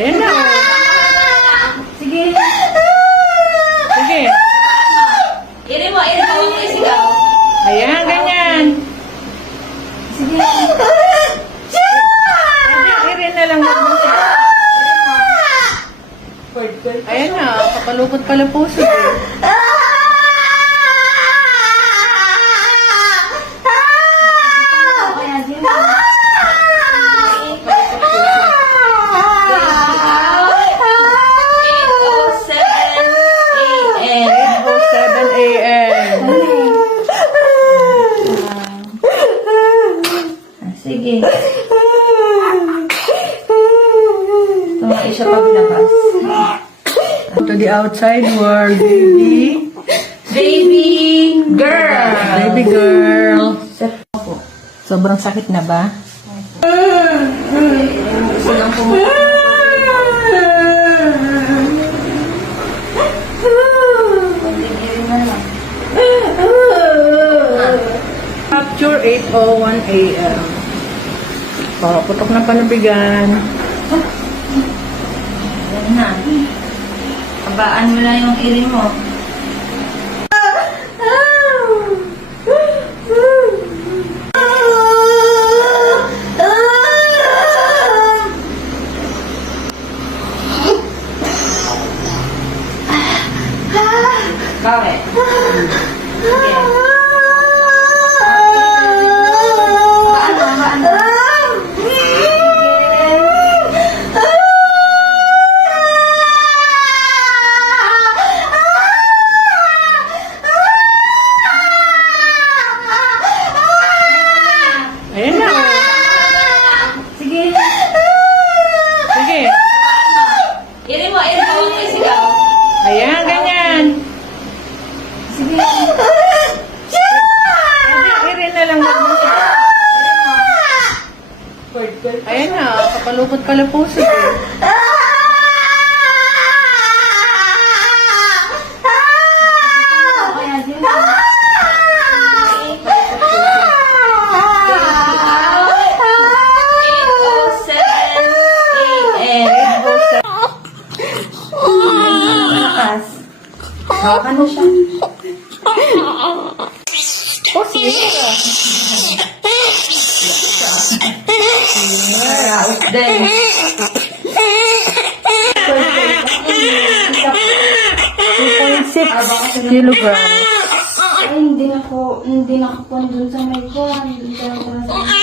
Ayan na. Sige. Sige. Irin mo, huwag mo isigaw. Ayan, ganyan. Sige. Irin na lang. Ayan na, kapalupot pala puso. Sige. Tumayo siya paglabas. To the outside world, baby. Baby girl. Baby girl. Sobrang sakit na ba? Gusto lang pumunta. Capture 8:01 a.m. Oh, putok na panubigan. Yan na. Kabaan mo lang yung iring mo. Bakit? Sige. Paano? Ayan na. Sige. Sige. Irin mo, huwag mo isigaw. Ayan, ganyan. Sige. Irin na lang. Ayan na, kapalupot pala puso. Hawakan mo siya. Then, 2.6 kilograms. ay, hindi na ako dun sa may kuwan. Hindi na ako